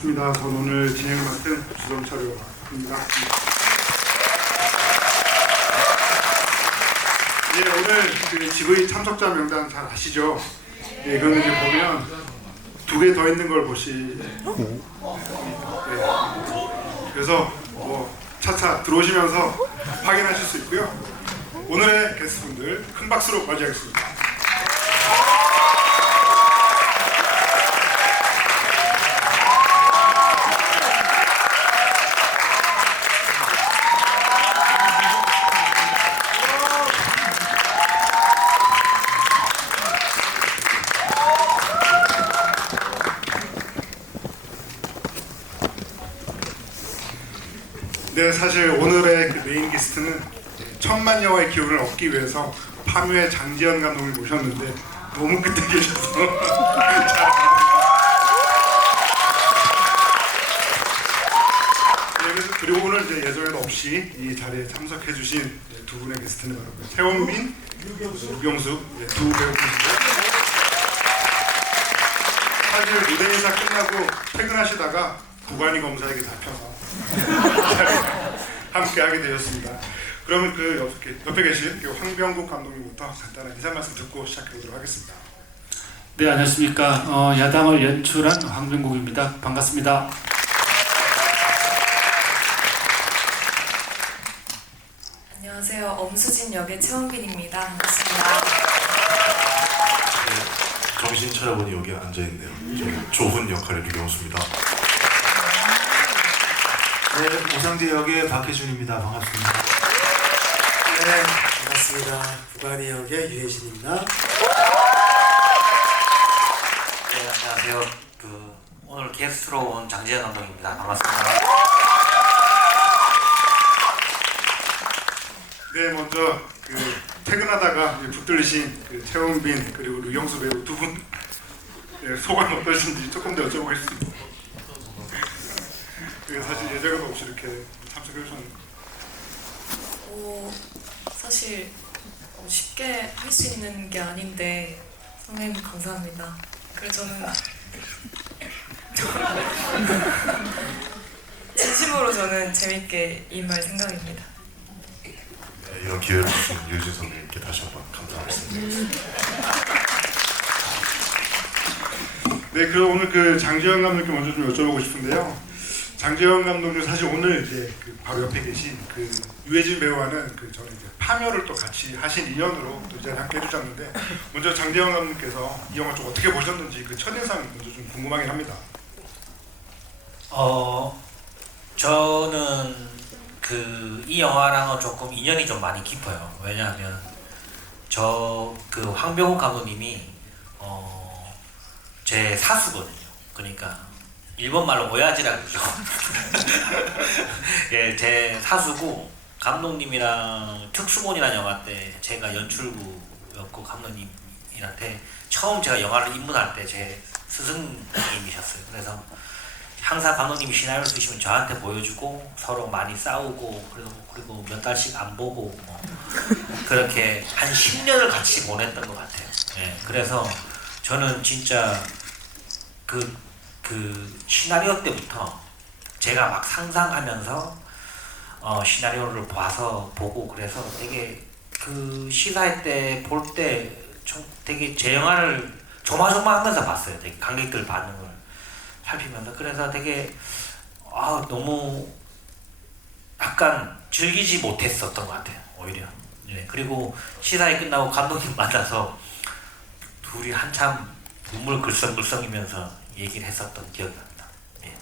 전 오늘 진행을 맡은 주성철입니다. 예, 오늘 그 GV 참석자 명단 잘 아시죠? 예, 그런데 이제 보면 두 개 더 있는 걸 예, 그래서 차차 들어오시면서 확인하실 수 있고요. 오늘의 게스트분들 큰 박수로 맞이하겠습니다. 네, 사실 오늘의 그 메인 게스트는 천만 영화의 기운을 얻기 위해서 파묘의 장지현 감독을 모셨는데 너무 끝에 계셔서 네, 그리고 오늘 이제 예정에도 없이 이 자리에 참석해주신 두 분의 게스트는 바로 최원빈, 유병수 두 배우분이시고, 사실 무대 인사 끝나고 퇴근하시다가 구간이 검사에게 잡혀서 함께 하게 되었습니다. 그러면 그 옆에 계신 황병국 감독님부터 간단한 인사 말씀 듣고 시작해 보도록 하겠습니다. 네, 안녕하십니까. 야당을 연출한 황병국입니다. 반갑습니다. 안녕하세요. 엄수진 역의 최원빈입니다. 반갑습니다. 네, 정신 차려보니 여기 앉아있네요. 저는 조훈 역할의 유병수입니다. 네, 오상재 역의 박혜준입니다. 반갑습니다. 네, 반갑습니다. 구간이 역의 유혜진입니다. 네, 안녕하세요. 오늘 게스트로 온 장지현 감독입니다. 반갑습니다. 네, 먼저 퇴근하다가 붙들리신 최원빈 그리고 류영수 배우 두 분 소감 어떠신지 조금 더 여쭤보겠습니다. 사실 예정에도 없이 이렇게 참석해 주셨는데 사실 쉽게 할 수 있는 게 아닌데 선생님 감사합니다. 그래서 진심으로 저는 재밌게 임할 생각입니다. 네, 이런 기회를 주신 유진 선배님께 다시 한번 감사 말씀드리겠습니다. 네, 그럼 오늘 장지현 감독님께 먼저 좀 여쭤보고 싶은데요. 장지현 감독님 사실 오늘 이제 바로 옆에 계신 유해진 배우와는 저는 이제 파묘를 또 같이 하신 인연으로 또 이제 함께 해주셨는데, 먼저 장지현 감독님께서 이 영화 좀 어떻게 보셨는지 첫인상 먼저 좀 궁금하긴 합니다. 저는 이 영화랑은 조금 인연이 좀 많이 깊어요. 왜냐하면 황병국 감독님이 제 사수거든요. 그러니까 일본 말로 오야지라 그러죠. 예, 제 사수고, 감독님이랑 특수본이라는 영화 때 제가 연출부였고, 감독님한테 처음 제가 영화를 입문할 때 제 스승님이셨어요. 그래서 항상 감독님이 시나리오를 쓰시면 저한테 보여주고 서로 많이 싸우고 그리고 몇 달씩 안 보고 그렇게 한 10년을 같이 보냈던 것 같아요. 예, 그래서 저는 진짜 시나리오 때부터 제가 막 상상하면서 시나리오를 보고 그래서 되게 시사회 때 볼 때 되게 제 영화를 조마조마하면서 봤어요. 되게 관객들 반응을 살피면서. 그래서 되게 너무 약간 즐기지 못했었던 것 같아요. 오히려. 네. 그리고 시사회 끝나고 감독님 만나서 둘이 한참 눈물 글썽글썽이면서 얘기를 했었던 기억이 납니다. 예.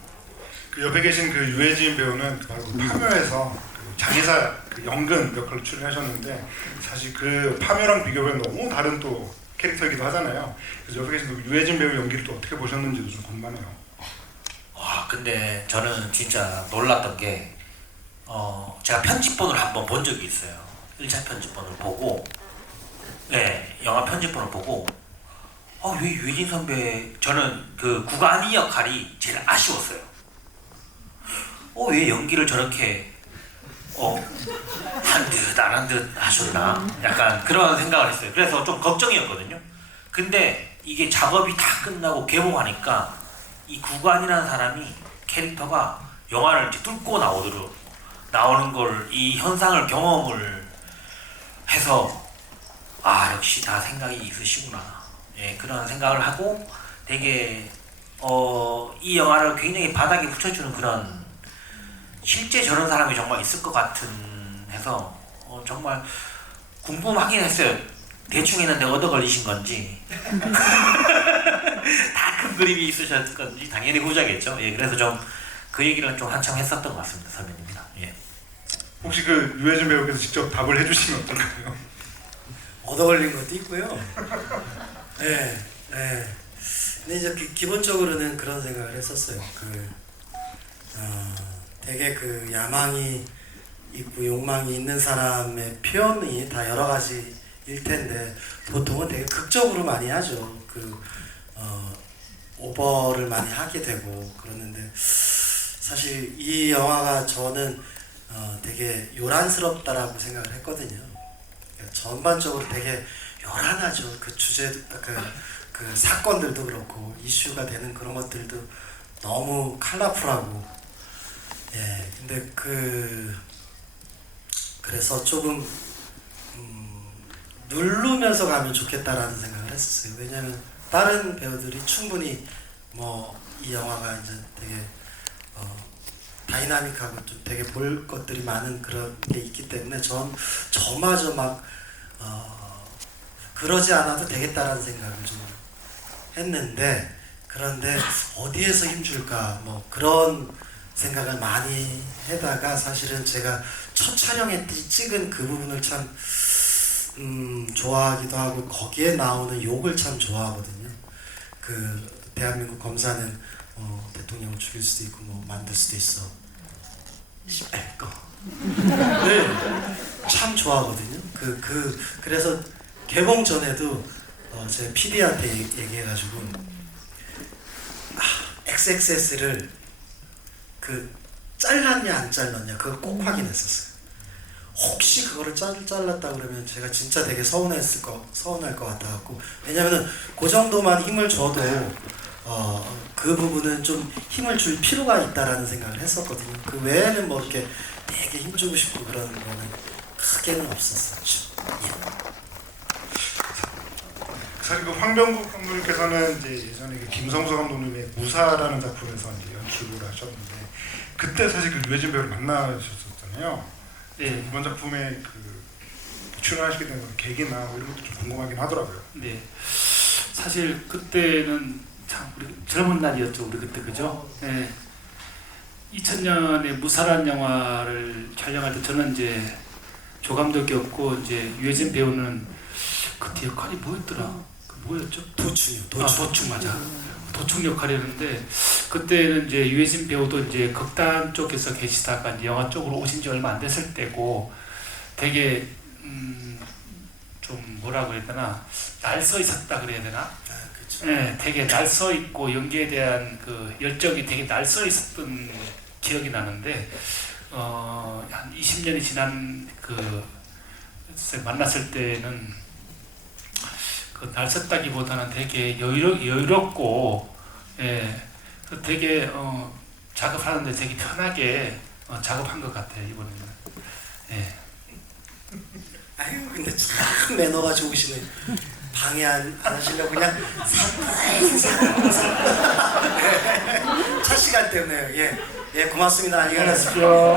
옆에 계신 유해진 배우는 바로 파묘에서 장의사 연근 역할을 출연하셨는데, 사실 파묘랑 비교하면 너무 다른 또 캐릭터이기도 하잖아요. 그래서 옆에 계신 유해진 배우 연기를 또 어떻게 보셨는지도 좀 궁금하네요. 근데 저는 진짜 놀랐던 게 제가 편집본을 한번 본 적이 있어요. 1차 편집본을 보고, 네, 영화 편집본을 보고 왜 유해진 선배, 저는 구간이 역할이 제일 아쉬웠어요. 왜 연기를 저렇게 한 듯 안 한 듯 하셨나? 약간 그런 생각을 했어요. 그래서 좀 걱정이었거든요. 근데 이게 작업이 다 끝나고 개봉하니까 이 구관이라는 사람이 캐릭터가 영화를 이제 뚫고 나오는 걸 이 현상을 경험을 해서 아 역시 다 생각이 있으시구나 예 그런 생각을 하고 되게 이 영화를 굉장히 바닥에 붙여주는 그런 실제 저런 사람이 정말 있을 것 같은 해서 정말 궁금하긴 했어요. 대충 했는데 얻어 걸리신 건지 다 큰 그림이 있으셨 건지 당연히 후자겠죠. 예, 그래서 좀 그 얘기를 좀 한참 했었던 것 같습니다, 선배님이랑. 예. 혹시 그 유해진 배우께서 직접 답을 해주시면 어떨까요? 얻어 걸린 것도 있고요. 네, 네. 근데 이제 기본적으로는 그런 생각을 했었어요. 되게 그 야망이 있고 욕망이 있는 사람의 표현이 다 여러 가지일 텐데 보통은 되게 극적으로 많이 하죠. 오버를 많이 하게 되고 그러는데 사실 이 영화가 저는 되게 요란스럽다라고 생각을 했거든요. 전반적으로 되게 요란하죠. 그 주제, 그 사건들도 그렇고 이슈가 되는 그런 것들도 너무 컬러풀하고 예. 근데 그래서 조금 누르면서 가면 좋겠다라는 생각을 했었어요. 왜냐면 다른 배우들이 충분히 뭐 이 영화가 이제 되게 다이나믹하고 좀 되게 볼 것들이 많은 그런 게 있기 때문에 저마저 막 그러지 않아도 되겠다라는 생각을 좀 했는데 그런데 어디에서 힘줄까 뭐 그런 생각을 많이 하다가 사실은 제가 첫 촬영에 찍은 그 부분을 참 좋아하기도 하고 거기에 나오는 욕을 참 좋아하거든요. 대한민국 검사는 대통령을 죽일 수도 있고 뭐 만들 수도 있어. 거. 참 좋아하거든요. 그래서 개봉 전에도 제 PD한테 얘기해가지고 XXS를 잘랐냐 안 잘랐냐 그걸 꼭 확인했었어요. 혹시 그거를 잘랐다 그러면 제가 진짜 되게 서운할 것 같아갖고 왜냐면은 그 정도만 힘을 줘도 그 부분은 좀 힘을 줄 필요가 있다라는 생각을 했었거든요. 그 외에는 뭐 이렇게 되게 힘주고 싶고 그런 거는 크게는 없었었죠. 예. 사실 그 황병국 감독님께서는 이제 예전에 그 김성수 감독님의 무사라는 작품에서 이제 연출을 하셨는데 그때 사실 그 유해진 배우를 만나셨었잖아요. 네. 이번 작품에 출연하시게 된 계기나 이런 것도 좀 궁금하긴 하더라고요. 네. 사실 그때는 참 우리 젊은 날이었죠. 우리 그때 그죠? 네. 2000년에 무사란 영화를 촬영할 때 저는 이제 조 감독이었고 이제 유해진 배우는 그때 역할이 뭐였더라? 뭐였죠? 도충이요. 도충 맞아. 도충 역할이었는데 그때는 이제 유해진 배우도 이제 극단 쪽에서 계시다가 이제 영화 쪽으로 오신 지 얼마 안 됐을 때고 되게 좀 뭐라 그래야 되나 날서 있었다 그래야 되나? 네, 되게 날서 있고 연기에 대한 그 열정이 되게 날서 있었던 기억이 나는데 한 20년이 지난 만났을 때는 날섰다기보다는 되게 여유롭고 예, 되게 작업하는데 되게 편하게 작업한 것 같아요 이번에는. 예. 아유 근데 참 매너가 좋으시네. 방해 안 하시려고 그냥 차 시간 때문에 예 고맙습니다. 안녕히 가세요.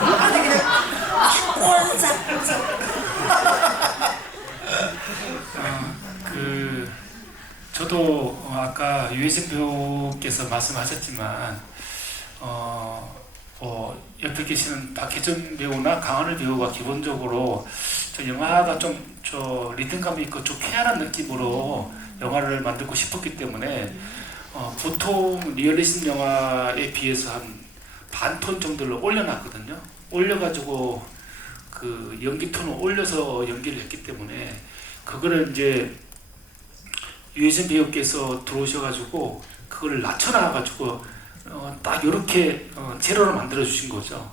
아니 그냥 저도 아까 유해진 배우께서 말씀하셨지만 옆에 계시는 박혜정 배우나 강하늘 배우가 기본적으로 저 영화가 좀 리듬감 있고 좀 쾌활한 느낌으로 영화를 만들고 싶었기 때문에 보통 리얼리즘 영화에 비해서 한 반 톤 정도를 올려놨거든요. 올려가지고 그 연기 톤을 올려서 연기를 했기 때문에 그거를 이제 유해진 배우께서 들어오셔가지고 그걸 낮춰놔가지고 딱 이렇게 제로로 만들어 주신 거죠.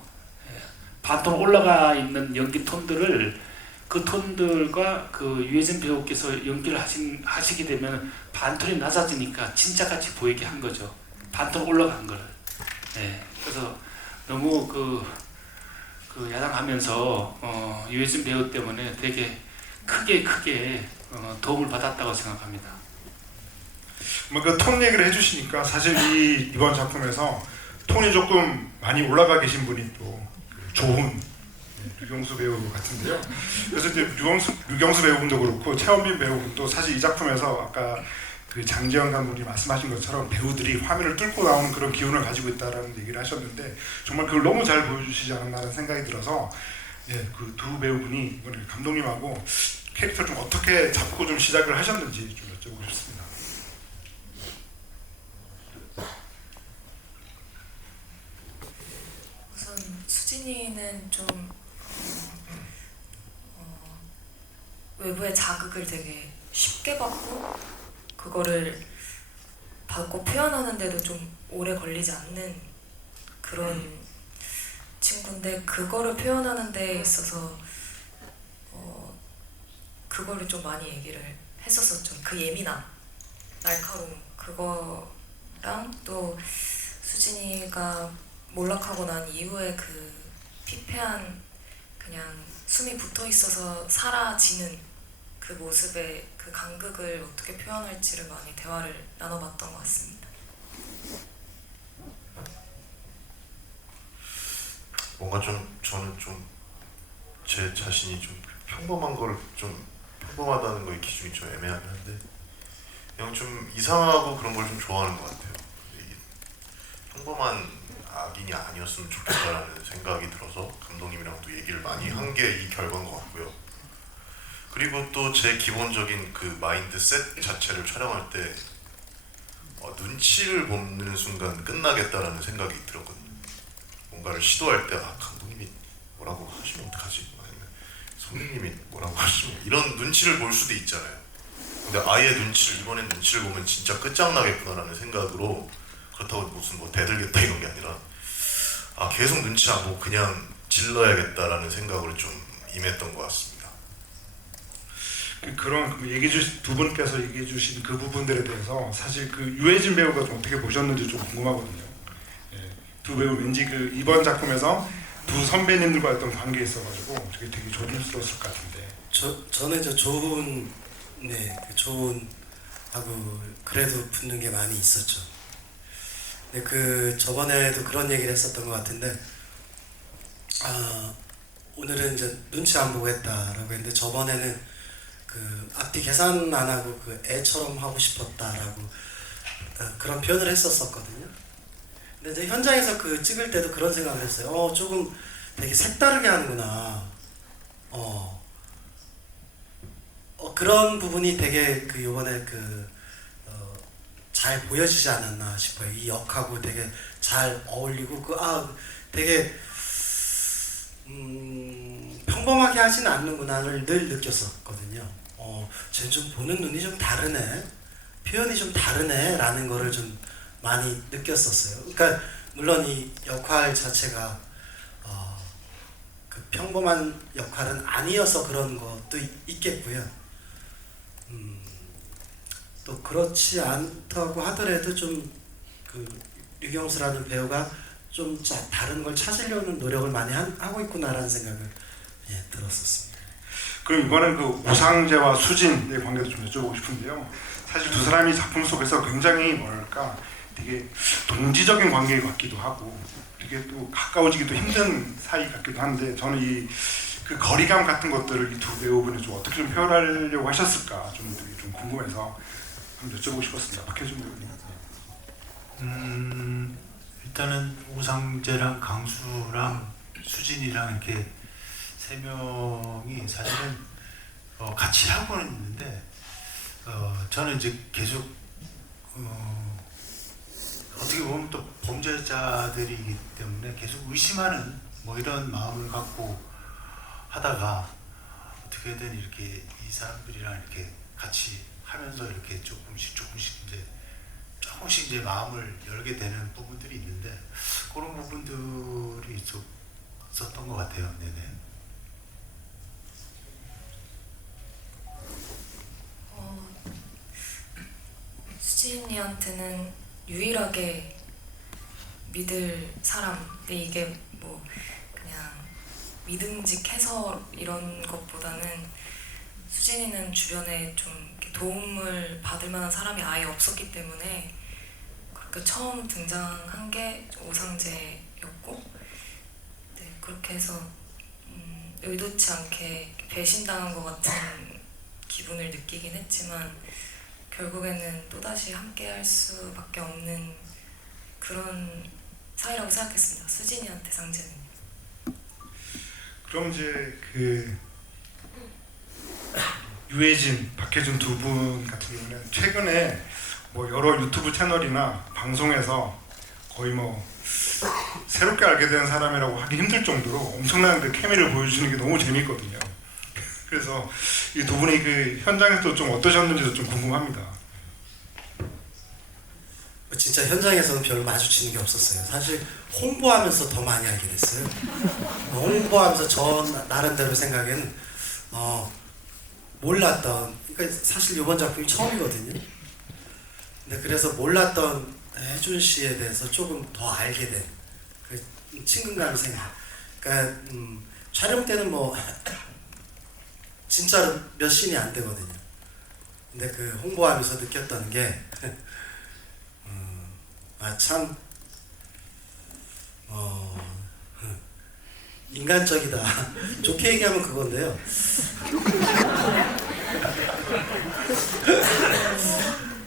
반톤 올라가 있는 연기 톤들을 그 톤들과 그 유해진 배우께서 연기를 하시게 되면 반톤이 낮아지니까 진짜같이 보이게 한 거죠. 반톤 올라간 걸. 네, 그래서 너무 그 야당하면서 유해진 배우 때문에 되게 크게 도움을 받았다고 생각합니다. 그 톤 얘기를 해주시니까 사실 이번 작품에서 톤이 조금 많이 올라가 계신 분이 또 조훈 류경수 배우 같은데요. 그래서 이제 류경수 배우분도 그렇고 최원빈 배우분도 사실 이 작품에서 아까 그 장지영 감독님 말씀하신 것처럼 배우들이 화면을 뚫고 나오는 그런 기운을 가지고 있다라는 얘기를 하셨는데 정말 그걸 너무 잘 보여주시지 않았나라는 생각이 들어서 그 두 배우분이 이번에 감독님하고 캐릭터를 좀 어떻게 잡고 좀 시작을 하셨는지 좀 여쭤보고 싶습니다. 우선 수진이는 좀 외부의 자극을 되게 쉽게 받고 그거를 받고 표현하는데도 좀 오래 걸리지 않는 그런 친구인데 그거를 표현하는 데 있어서 그거를 좀 많이 얘기를 했었었죠. 그 예민함, 날카로움 그거랑 또 수진이가 몰락하고 난 이후에 그 피폐한 그냥 숨이 붙어 있어서 사라지는 그 모습의 그 간극을 어떻게 표현할지를 많이 대화를 나눠봤던 것 같습니다. 뭔가 저는 좀 제 자신이 좀 평범한 걸 좀 평범하다는 거의 기준이 좀 애매하긴 한데 그냥 좀 이상하고 그런 걸 좀 좋아하는 것 같아요. 이게 평범한 악인이 아니었으면 좋겠다라는 생각이 들어서 감독님이랑 또 얘기를 많이 한 게 이 결과인 것 같고요. 그리고 또 제 기본적인 그 마인드셋 자체를 촬영할 때 눈치를 보는 순간 끝나겠다라는 생각이 들었거든요. 뭔가를 시도할 때 감독님이 뭐라고 하시면 어떡하지? 아니면 선생님이 뭐라고 하시면 이런 눈치를 볼 수도 있잖아요. 근데 아예 이번엔 눈치를 보면 진짜 끝장나겠구나라는 생각으로 그렇다고 무슨 대들겠다 이런 게 아니라 계속 눈치 안 보고 그냥 질러야겠다라는 생각으로 좀 임했던 것 같습니다. 그런 두 분께서 얘기해 주신 그 부분들에 대해서 사실 그 유해진 배우가 좀 어떻게 보셨는지 좀 궁금하거든요. 두 배우 왠지 그 이번 작품에서 두 선배님들과 어떤 관계에 있어가지고 되게 조심스러웠을 것 같은데. 저는 조훈하고 그래도 붙는 게 많이 있었죠. 근데 그 저번에도 그런 얘기를 했었던 것 같은데 오늘은 이제 눈치 안 보고 했다라고 했는데 저번에는 그 앞뒤 계산 안 하고 그 애처럼 하고 싶었다라고 그런 표현을 했었거든요. 근데 이제 현장에서 그 찍을 때도 그런 생각을 했어요. 조금 되게 색다르게 하는구나. 그런 부분이 되게 그 요번에 잘 보여지지 않았나 싶어요. 이 역하고 되게 잘 어울리고 되게 평범하게 하진 않는구나를 늘 느꼈었거든요. 쟤 좀 보는 눈이 좀 다르네, 표현이 좀 다르네 라는 거를 좀 많이 느꼈었어요. 그러니까 물론 이 역할 자체가 그 평범한 역할은 아니어서 그런 것도 있겠고요. 또 그렇지 않다고 하더라도 좀 그 류경수라는 배우가 좀 다른 걸 찾으려는 노력을 많이 하고 있구나라는 생각을 들었었습니다. 그럼 이번엔 그 오상재와 수진의 관계도 좀 여쭤보고 싶은데요. 사실 두 사람이 작품 속에서 굉장히 되게 동지적인 관계 같기도 하고 되게 또 가까워지기도 힘든 사이 같기도 한데 저는 그 거리감 같은 것들을 이 두 배우분이 좀 어떻게 좀 표현하려고 하셨을까 좀 궁금해서 한번 여쭤보고 싶었습니다. 박혜준 배우님. 일단은 오상재랑 강수랑 수진이랑 이렇게 세 명이 사실은 같이 하고는 있는데 저는 이제 계속 어떻게 보면 또 범죄자들이기 때문에 계속 의심하는 이런 마음을 갖고 하다가 어떻게든 이렇게 이 사람들이랑 이렇게 같이 하면서 이렇게 조금씩 이제 마음을 열게 되는 부분들이 있는데 그런 부분들이 있었던 것 같아요. 네네. 수진이한테는 유일하게 믿을 사람. 근데 이게 뭐 그냥 믿음직해서 이런 것보다는 수진이는 주변에 좀 이렇게 도움을 받을 만한 사람이 아예 없었기 때문에 그렇게 처음 등장한 게 오상재였고, 네, 그렇게 해서 의도치 않게 배신당한 것 같은 기분을 느끼긴 했지만 결국에는 또다시 함께 할 수밖에 없는 그런 사이라고 생각했습니다. 수진이한테 상재는. 그럼 이제 그 유해진, 박해준 두 분 같은 경우는 최근에 뭐 여러 유튜브 채널이나 방송에서 거의 뭐 새롭게 알게 된 사람이라고 하기 힘들 정도로 엄청난 그 케미를 보여주시는 게 너무 재밌거든요. 그래서 이 두 분이 그 현장에서 좀 어떠셨는지도 좀 궁금합니다. 진짜 현장에서는 별로 마주치는 게 없었어요. 사실 홍보하면서 더 많이 알게 됐어요. 홍보하면서 저 나름대로 생각에는 몰랐던, 그러니까 사실 이번 작품이 처음이거든요. 근데 그래서 몰랐던 혜준 씨에 대해서 조금 더 알게 된 그 친근감이 생겨. 그러니까 촬영 때는 뭐 진짜로 몇 씬이 안 되거든요. 근데 그 홍보하면서 느꼈던 게 참 인간적이다. 좋게 얘기하면 그건데요.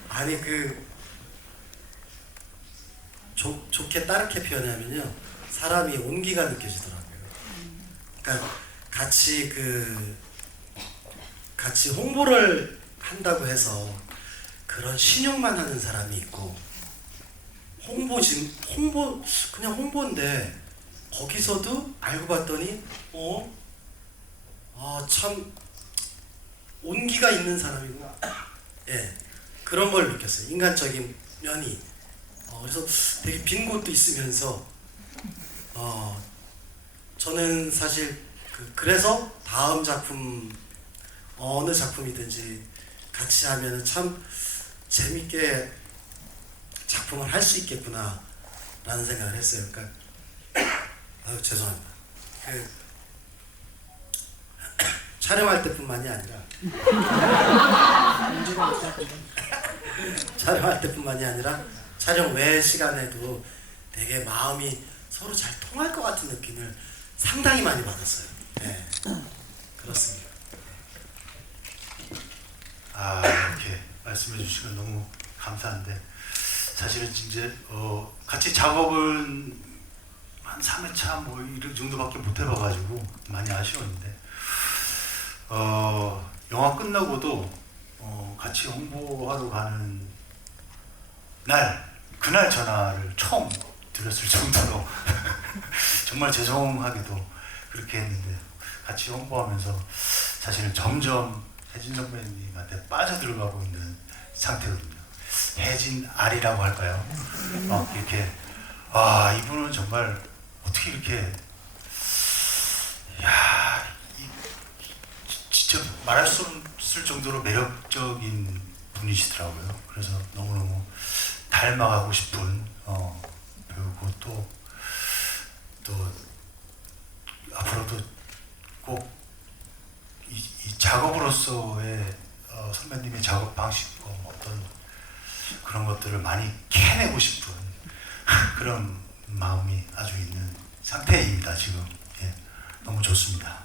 아니 그 좋게 따르게 표현하면요, 사람이 온기가 느껴지더라고요. 그러니까 같이 홍보를 한다고 해서 그런 신용만 하는 사람이 있고, 그냥 홍보인데 거기서도 알고 봤더니 참 온기가 있는 사람이구나. 예, 그런 걸 느꼈어요. 인간적인 면이. 그래서 되게 빈 곳도 있으면서 저는 사실 그래서 다음 작품 어느 작품이든지 같이 하면은 참 재밌게 작품을 할 수 있겠구나 라는 생각을 했어요. 그러니까 죄송합니다. 촬영할 때뿐만이 아니라 촬영 외 시간에도 되게 마음이 서로 잘 통할 것 같은 느낌을 상당히 많이 받았어요. 네, 그렇습니다. 이렇게 말씀해 주시면 너무 감사한데, 사실은 이제 같이 작업은 한 3회차 뭐 이런 정도밖에 못 해봐가지고 많이 아쉬웠는데, 영화 끝나고도 같이 홍보하러 가는 그날 전화를 처음 드렸을 정도로 정말 죄송하게도 그렇게 했는데, 같이 홍보하면서 사실은 점점 혜진 선배님한테 빠져들어가고 있는 상태거든요. 혜진 알이라고 할까요? 이렇게 이분은 정말 어떻게 이렇게 진짜 말할 수 없을 정도로 매력적인 분이시더라고요. 그래서 너무너무 닮아가고 싶은 배우고 또 앞으로도 꼭 이 작업으로서의 선배님의 작업 방식과 어떤 그런 것들을 많이 캐내고 싶은 그런 마음이 아주 있는 상태입니다. 지금. 예, 너무 좋습니다.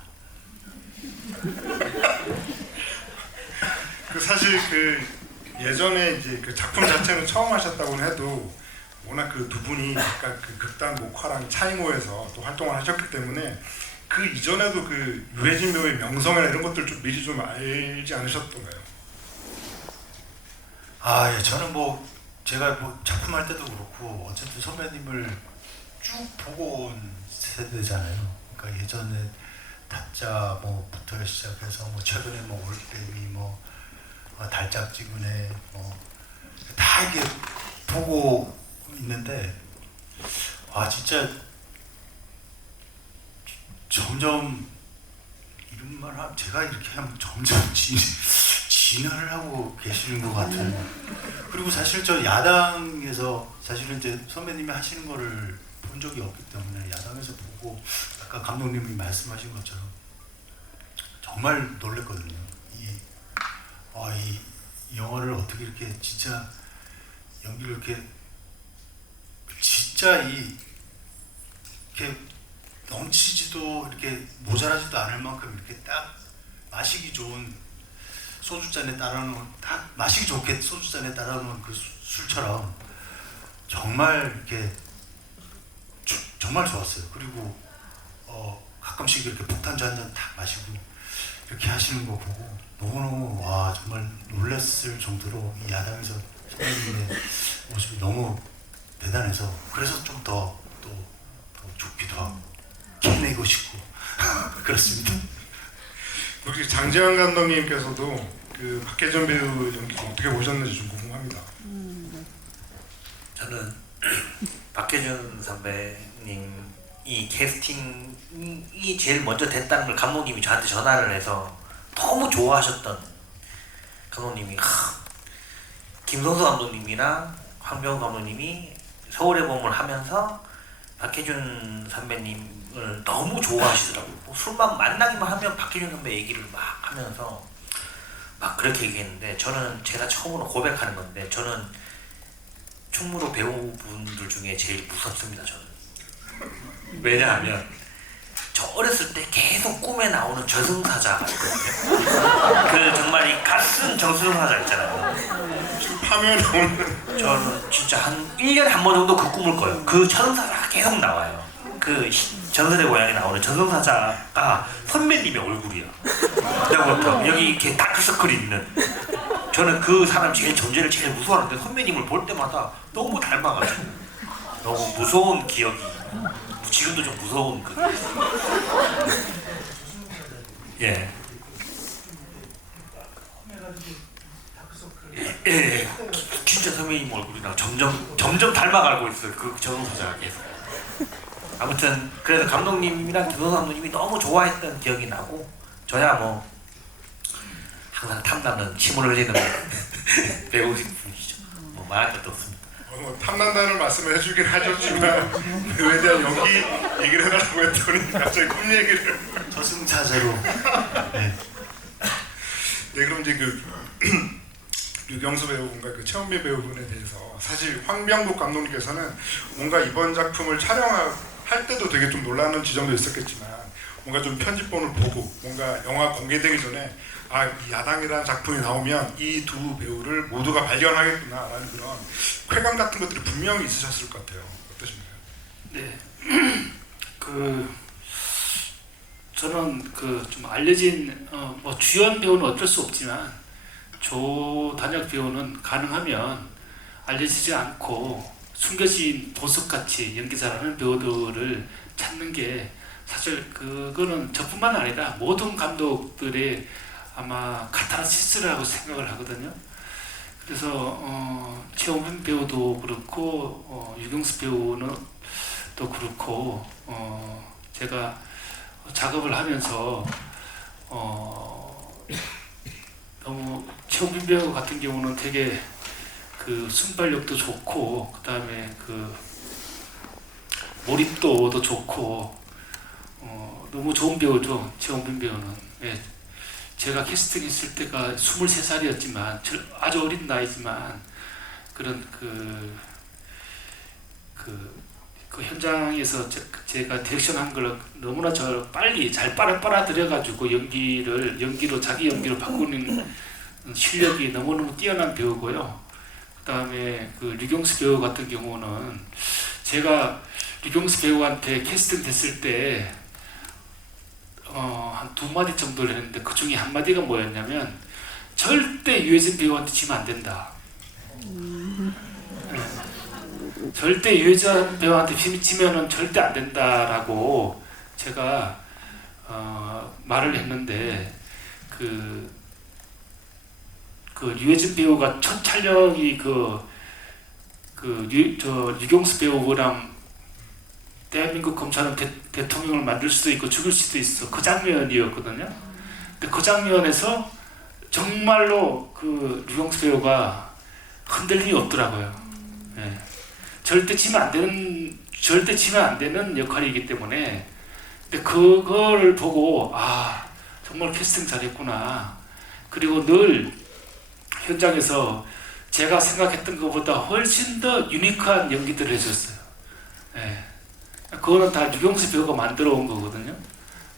사실 예전에 이제 그 작품 자체는 처음 하셨다고는 해도 워낙 그 두 분이 약간 그 극단 목화랑 차이모에서 또 활동을 하셨기 때문에 그 이전에도 그 유해진 배우의 명성이나 이런 것들 좀 미리 좀 알지 않으셨던가요? 예, 저는 제가 작품할 때도 그렇고 어쨌든 선배님을 쭉 보고 온 세대잖아요. 그러니까 예전에 타짜부터 시작해서 최근에 올빼미 달짝지근에 다 이렇게 보고 있는데, 진짜 점점 이런 말 제가 이렇게 하면 점점 진화를 하고 계시는 것 같은. 그리고 사실 저 야당에서 사실은 이제 선배님이 하시는 거를 본 적이 없기 때문에 야당에서 보고 아까 감독님이 말씀하신 것처럼 정말 놀랬거든요. 이 영화를 어떻게 이렇게 진짜 연기를 이렇게 진짜 이렇게 넘치지도 이렇게 모자라지도 않을 만큼 이렇게 딱 마시기 좋은 소주잔에 따라놓은 딱 마시기 좋게 소주잔에 따라놓은 그 술처럼 정말 이렇게 정말 좋았어요. 그리고 가끔씩 이렇게 폭탄주 한 잔 딱 마시고 이렇게 하시는 거 보고 너무너무 와 정말 놀랐을 정도로 이 야당에서 선배님의 모습이 너무 대단해서 그래서 좀 더 좋기도 하고 캐내고 싶고 그렇습니다. 혹시 장재환 감독님께서도 그 박혜준 배우 연기 좀 어떻게 보셨는지 좀 궁금합니다. 저는 박혜준 선배님 이 캐스팅이 제일 먼저 됐다는 걸 감독님이 저한테 전화를 해서 너무 좋아하셨던 감독님이 김성수 감독님이랑 황병호 감독님이 서울의 봄을 하면서 박혜준 선배님을 너무 좋아하시더라고요. 뭐 술만 만나기만 하면 박혜준 선배 얘기를 막 하면서 막 그렇게 얘기했는데 저는 제가 처음으로 고백하는 건데 저는 충무로 배우분들 중에 제일 무섭습니다. 저는. 왜냐하면 저 어렸을 때 계속 꿈에 나오는 저승사자가 있거든요. 그 정말 이 갓쓴 저승사자 있잖아요. 지금 파면에 오는 저는 진짜 한 1년에 한 번 정도 그 꿈을 꿔요. 그 저승사자가 계속 나와요. 그 전설의 고향에 나오는 저승사자가 선배님의 얼굴이야. 내가부터 여기 이렇게 다크서클이 있는. 저는 그 사람 존재를 제일 무서워하는데 선배님을 볼 때마다 너무 닮아가지고 너무 무서운 기억이 지금도 좀 무서운 그 예. 예. 진짜 선배님 얼굴이랑 점점 닮아가고 있어요. 그 저승사자가 계속. 아무튼 그래서 감독님이랑 김성수 감독님이 너무 좋아했던 기억이 나고 저야 뭐 항상 탐나는 침을 흘리는 배우신 분이죠. 뭐 말할 것도 없습니다. 탐난다는 말씀을 해주긴 하셨지만 그에 대한 연기 얘기를 해달라고 했더니 갑자기 꿈 얘기를. 저승사자로. 네. 네, 그럼 이제 그 유경수 배우분과 그 최원빈 배우분에 대해서 사실 황병국 감독님께서는 뭔가 이번 작품을 촬영할 때도 되게 좀 놀라는 지점도 있었겠지만 뭔가 좀 편집본을 보고 뭔가 영화 공개되기 전에 이 야당이라는 작품이 나오면 이 두 배우를 모두가 발견하겠구나라는 그런 쾌감 같은 것들이 분명히 있으셨을 것 같아요. 어떠십니까? 네. 저는 좀 알려진 뭐 주연 배우는 어쩔 수 없지만 조단역 배우는 가능하면 알려지지 않고 숨겨진 보석같이 연기 잘하는 배우들을 찾는 게 사실 그거는 저뿐만 아니라 모든 감독들의 아마 카타르시스라고 생각을 하거든요. 그래서 최원빈 배우도 그렇고 유경수 배우는 또 그렇고 제가 작업을 하면서 너무 최원빈 배우 같은 경우는 되게 그 순발력도 좋고 그 다음에 그 몰입도도 좋고 너무 좋은 배우죠. 최원빈 배우는. 예. 제가 캐스팅했을 때가 23살이었지만 아주 어린 나이지만 그런 그 현장에서 제가 디렉션한 걸 너무나 빨리 잘 빨아들여가지고 연기로 자기 연기로 바꾸는 실력이 너무너무 뛰어난 배우고요. 그 다음에 그 류경수 배우 같은 경우는 제가 류경수 배우한테 캐스팅 됐을 때 한 2마디 정도를 했는데 그 중에 한 마디가 뭐였냐면 절대 유해진 배우한테 지면 안 된다. 네. 절대 유해진 배우한테 지면은 절대 안 된다라고 제가 말을 했는데 그 유해진 배우가 첫 촬영이 유경수 배우랑 대한민국 검찰은 대통령을 만들 수도 있고 죽일 수도 있어. 그 장면이었거든요. 근데 그 장면에서 정말로 그 류경수 배우가 흔들림이 없더라고요. 예. 절대 치면 안 되는 역할이기 때문에 근데 그걸 보고 정말 캐스팅 잘했구나. 그리고 늘 현장에서 제가 생각했던 것보다 훨씬 더 유니크한 연기들을 해줬어요. 예. 그거는 다 류경수 배우가 만들어 온 거거든요.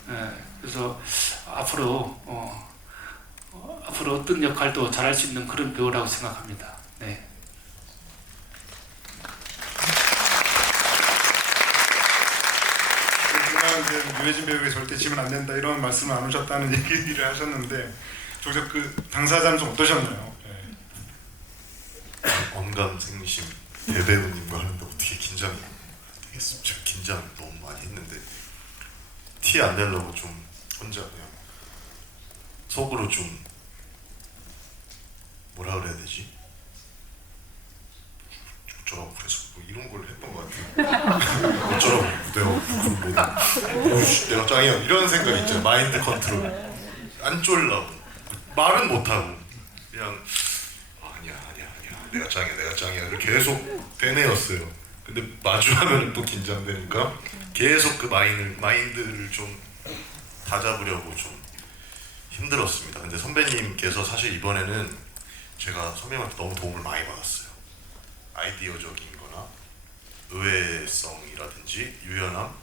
예. 그래서 앞으로 어떤 역할도 잘할 수 있는 그런 배우라고 생각합니다. 네. 그동안 이제 유해진 배우에게 절대 지면 안 된다 이런 말씀을 안 하셨다는 얘기를 하셨는데 정작 그 당사자는 좀 어떠셨나요? 언감생심 대배우님과 하는데 어떻게 긴장이 되겠습니까? 제가 긴장 너무 많이 했는데 티 안 내려고 좀 혼자 그냥 속으로 좀 뭐라 그래야 되지? 어쩌라고 그래서 뭐 이런 걸 했던 것 같아요. 어쩌라고 내가 짱이야 이런 생각 있잖아요. 마인드 컨트롤 안 쫄라고 말은 못하고 그냥 아니야 내가 짱이야 이렇게 계속 되뇌었어요. 근데 마주하면 또 긴장되니까 계속 그 마인드를 좀 다잡으려고 좀 힘들었습니다. 근데 선배님께서 사실 이번에는 제가 선배님한테 너무 도움을 많이 받았어요. 아이디어적인 거나 의외성이라든지 유연함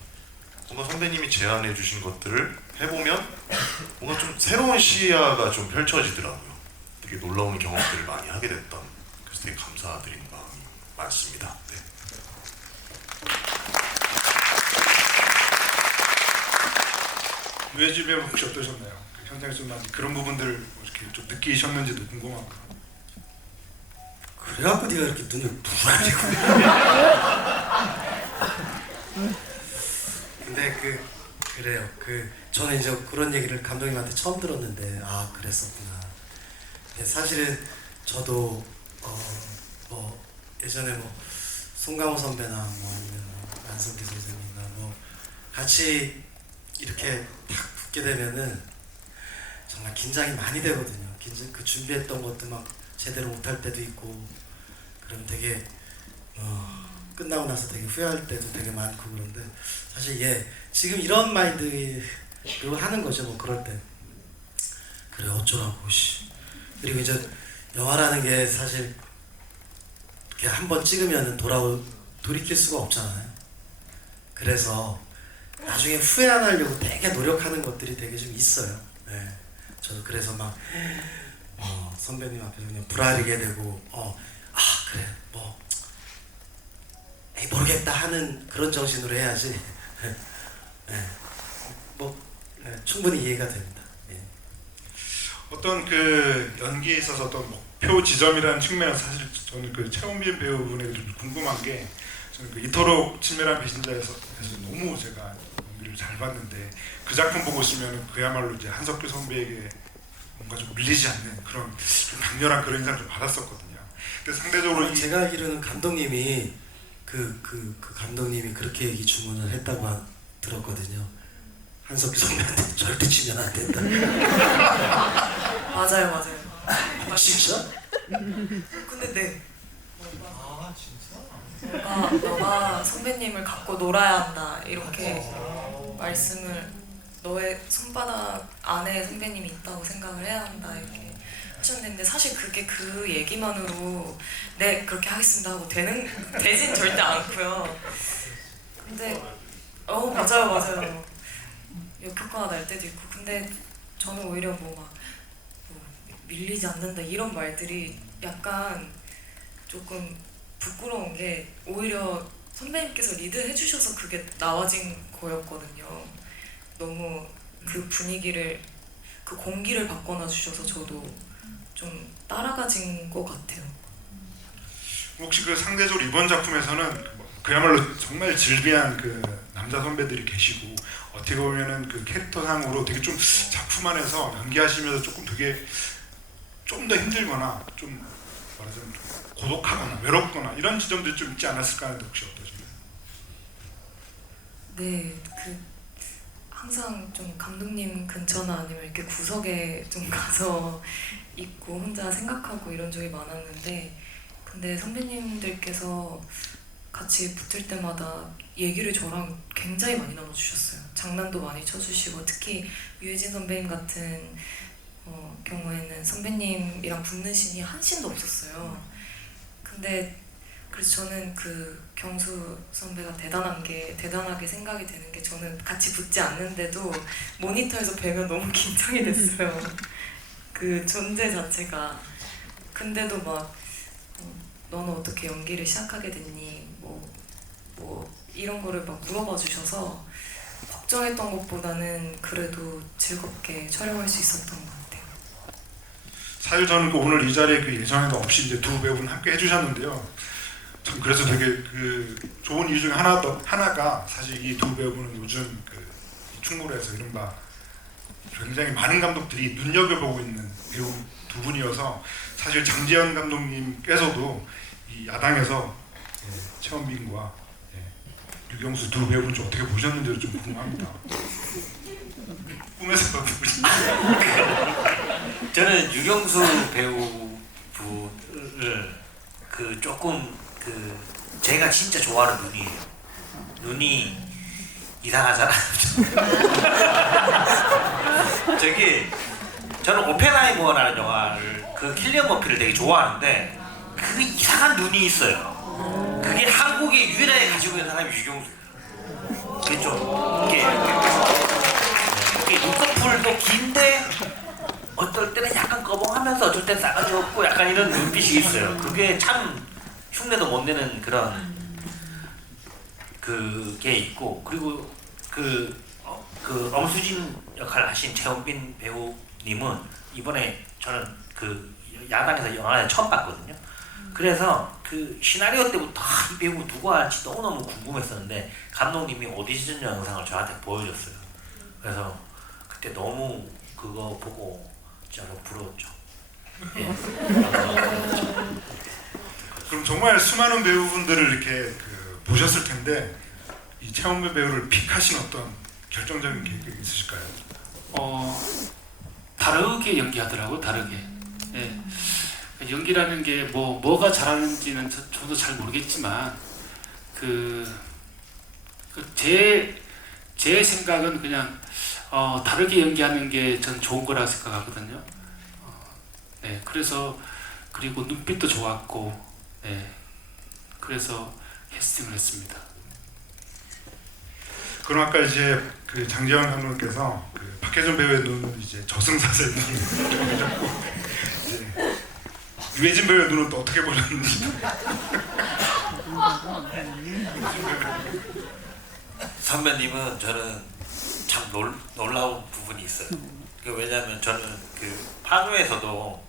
뭔가 선배님이 제안해 주신 것들을 해보면 뭔가 좀 새로운 시야가 좀 펼쳐지더라고요. 되게 놀라운 경험들을 많이 하게 됐던 그래서 되게 감사드리는 마음이 많습니다. 네. 유해진 배우 혹시 어떠셨나요? 그 현장에서 좀 그런 부분들을 뭐 이렇게 좀 느끼셨는지도 궁금하고요. 그래갖고 네가 이렇게 눈을 부라리고. 근데 그래요. 저는 이제 그런 얘기를 감독님한테 처음 들었는데 그랬었구나. 근데 사실은 저도 뭐 예전에 뭐 송강호 선배나 뭐 아니면 안성기 선생님과 뭐 같이 이렇게 탁 붙게 되면은 정말 긴장이 많이 되거든요. 그 준비했던 것도 막 제대로 못할 때도 있고 그럼 되게 끝나고 나서 되게 후회할 때도 되게 많고 그런데 사실 지금 이런 마인드로 하는 거죠. 뭐 그럴 때 그래 어쩌라고 씨. 그리고 이제 영화라는 게 사실 이렇게 한번 찍으면은 돌이킬 수가 없잖아요. 그래서 나중에 후회 안 하려고 되게 노력하는 것들이 되게 좀 있어요. 네. 저도 그래서 막 선배님 앞에서 그냥 불안하게 되고 그래 뭐 에이 모르겠다 하는 그런 정신으로 해야지. 네. 충분히 이해가 됩니다. 네. 어떤 그 연기에 있어서 어떤 목표 지점이라는 측면에서 사실 저는 그 최원빈 배우분에게 좀 궁금한 게 저는 그 이토록 친밀한 배신자에서 너무 제가 연기를 잘 봤는데 그 작품 보고 있으면 그야말로 이제 한석규 선배에게 뭔가 좀 밀리지 않는 그런 좀 강렬한 그런 인상을 좀 받았었거든요. 근데 상대적으로 제가 알기로는 감독님이 감독님이 그렇게 얘기 주문을 했다고 들었거든요. 한석규 선배한테 절대 치면 안 된다. 맞아요. 진짜? 근데 네. 진짜? 너가 선배님을 갖고 놀아야 한다 이렇게 말씀을 너의 손바닥 안에 선배님이 있다고 생각을 해야 한다 이렇게 하셨는데 사실 그게 그 얘기만으로 네 그렇게 하겠습니다 하고 되진 절대 않고요. 근데 맞아요. 역효과가 날 때도 있고 근데 저는 오히려 뭐 밀리지 않는다 이런 말들이 약간 조금 부끄러운 게 오히려 선배님께서 리드해 주셔서 그게 나와진 거였거든요. 너무 그 분위기를 그 공기를 바꿔놔 주셔서 저도 좀 따라가진 것 같아요. 혹시 그 상대적으로 이번 작품에서는 그야말로 정말 질비한 그 남자 선배들이 계시고 어떻게 보면은 그 캐릭터상으로 되게 좀 작품 안에서 연기하시면서 조금 되게 좀 더 힘들거나 좀 말하자면 좀 고독하거나 외롭거나 이런 지점들이 좀 있지 않았을까 하는데 혹시 어떠신가요? 네, 항상 좀 감독님 근처나 아니면 이렇게 구석에 좀 가서 있고 혼자 생각하고 이런 적이 많았는데, 근데 선배님들께서 같이 붙을 때마다 얘기를 저랑 굉장히 많이 나눠주셨어요. 장난도 많이 쳐주시고, 특히 유해진 선배님 같은 경우에는 선배님이랑 붙는 신이 한 신도 없었어요. 근데 그래서 저는 그 경수 선배가 대단하게 생각이 되는 게, 저는 같이 붙지 않는데도 모니터에서 뵈면 너무 긴장이 됐어요. 그 존재 자체가. 근데도 막 너는 어떻게 연기를 시작하게 됐니? 뭐 이런 거를 막 물어봐 주셔서 걱정했던 것보다는 그래도 즐겁게 촬영할 수 있었던 것 같아요. 사실 저는 그 오늘 이 자리에 그 예정에도 없이 이제 두 배우분 함께 해주셨는데요. 참 그래서 되게 그 좋은 이유 중에 하나가 사실 이 두 배우분은 요즘 그 충무로에서 이른바 굉장히 많은 감독들이 눈여겨보고 있는 배우 두 분이어서, 사실 장지현 감독님께서도 이 야당에서 최원빈과 유경수 두 배우분 좀 어떻게 보셨는지 좀 궁금합니다. 꿈에서 저는 유경수 배우분을 그 조금 그 제가 진짜 좋아하는 눈이 이상하잖아요. 저기 저는 오펜하이머라는 영화를, 그 킬리언 머피를 되게 좋아하는데 그 이상한 눈이 있어요. 그게 한국에 유일하게 가지고 있는 사람이 유경수예요. 그게 좀 이게 눈꺼풀도 긴데 어떨 때는 약간 꺼벙하면서 어쩔 땐 싸가지 없고 약간 이런 눈빛이 있어요. 그게 참 흉내도 못 내는 그런 그게 있고, 그리고 그 엄수진 역할을 하신 최원빈 배우님은 이번에 저는 그 야당에서 영화를 처음 봤거든요. 그래서 그 시나리오 때부터 이 배우 누구 할지 너무너무 궁금했었는데 감독님이 오디션 영상을 저한테 보여줬어요. 그래서 그때 너무 그거 보고 진짜 부러웠죠. 예. 그럼 정말 수많은 배우분들을 이렇게 그 보셨을 텐데, 이 최원빈 배우를 픽하신 어떤 결정적인 계획이 있으실까요? 다르게 연기하더라고요. 다르게. 예. 연기라는 게 뭐가 잘하는지는 저도 잘 모르겠지만 제 생각은 그냥 다르게 연기하는 게 전 좋은 거라고 생각하거든요. 네, 그래서 그리고 눈빛도 좋았고, 네, 그래서 캐스팅을 했습니다. 그럼 아까 이제 그 장지현 감독님께서 그 박혜준 배우의 눈은 이제 저승사자의 눈이 보셨고, 이제 유해진 배우의 눈은 또 어떻게 보셨는지. 선배님은 저는 참 놀라운 부분이 있어요. 왜냐하면 저는 그 파묘에서도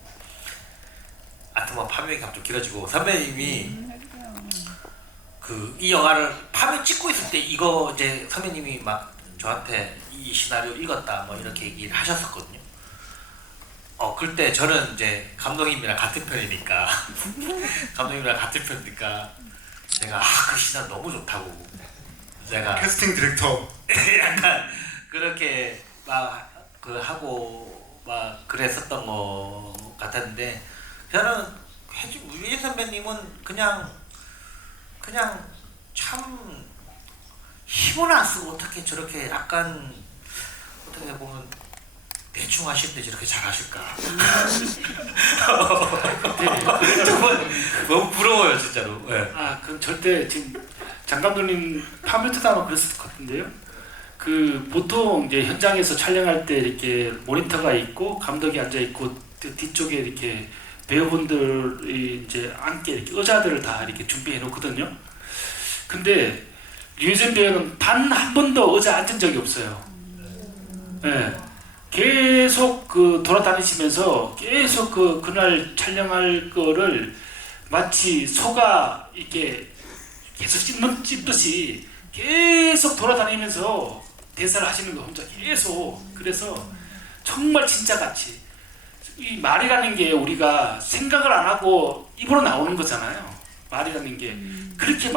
뭐 파묘가 좀 길어지고, 선배님이 그 이 영화를 파묘 찍고 있을 때 이거 이제 선배님이 막 저한테 이 시나리오 읽었다 뭐 이렇게 얘기를 하셨었거든요. 그때 저는 이제 감독님이랑 같은 편이니까 제가 그 시나리오 너무 좋다고, 제가 캐스팅 디렉터. 약간 그렇게 막 그 하고 막 그랬었던 거 같았는데, 저는 유해진 선배님은 그냥 참 힘을 안 쓰고 어떻게 저렇게 약간 어떻게 보면 대충 하실 때 저렇게 잘하실까. 정말 너무 부러워요 진짜로. 네. 그럼 절대 지금 장 감독님 파묘트도 아마 그랬을 것 같은데요. 그 보통 이제 현장에서 촬영할 때 이렇게 모니터가 있고 감독이 앉아 있고 뒤쪽에 이렇게 배우분들이 이제 앉게 이렇게 의자들을 다 이렇게 준비해 놓거든요. 근데 유해진 배우는 단 한 번도 의자 앉은 적이 없어요. 네. 계속 그 돌아다니시면서 계속 그날 촬영할 거를 마치 소가 이렇게 계속 씹듯이 계속 돌아다니면서 대사를 하시는 거 혼자 계속. 그래서 정말 진짜같이, 이 말이라는 게 우리가 생각을 안 하고 입으로 나오는 거잖아요. 말이라는 게 그렇게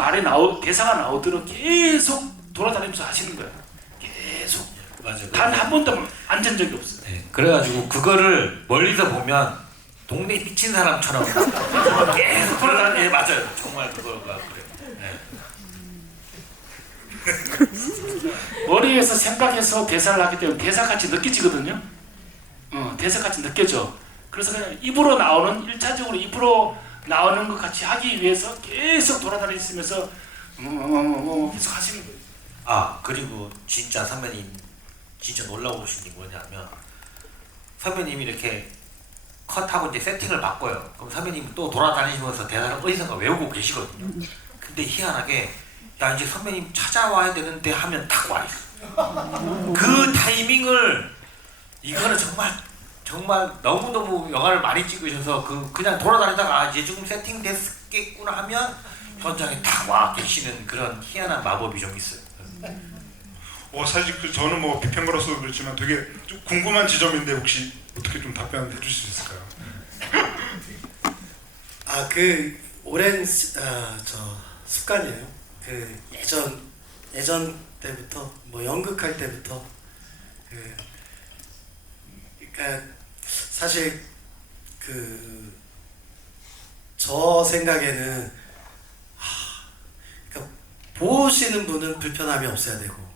대사가 나오도록 계속 돌아다니면서 하시는 거예요. 계속. 맞아요. 단 한 번도 앉은 적이 없어요. 네, 그래가지고 그거를 멀리서 보면 동네 미친 사람처럼 계속 돌아다니. 예, 맞아요. 정말 그거가 그래요. 네. 머리에서 생각해서 대사를 하기 때문에 대사같이 느껴지거든요. 대사같이 느껴져. 그래서 그냥 입으로 나오는 1차적으로 입으로 나오는 것 같이 하기 위해서 계속 돌아다니시면서 계속 하시는 거예요. 아 그리고 진짜 선배님 진짜 놀라우신 게 뭐냐면 선배님이 이렇게 컷하고 이제 세팅을 바꿔요. 그럼 선배님 또 돌아다니시면서 대사를 어디선가 외우고 계시거든요. 근데 희한하게 야 이제 선배님 찾아와야 되는데 하면 딱 와 있어. 그 타이밍을 이거는 정말 너무너무 영화를 많이 찍으셔서 그냥 돌아다니다가 아 이제 조금 세팅됐겠구나 하면 현장에 딱 와 계시는 그런 희한한 마법이 좀 있어요. 사실 저는 뭐 비평가로서 그렇지만 되게 좀 궁금한 지점인데 혹시 어떻게 좀 답변해 주실 수 있을까요? 그 오랜 저 습관이에요. 그 예전 때부터 뭐 연극할 때부터 그러니까 사실 저 생각에는 그러니까 보시는 분은 불편함이 없어야 되고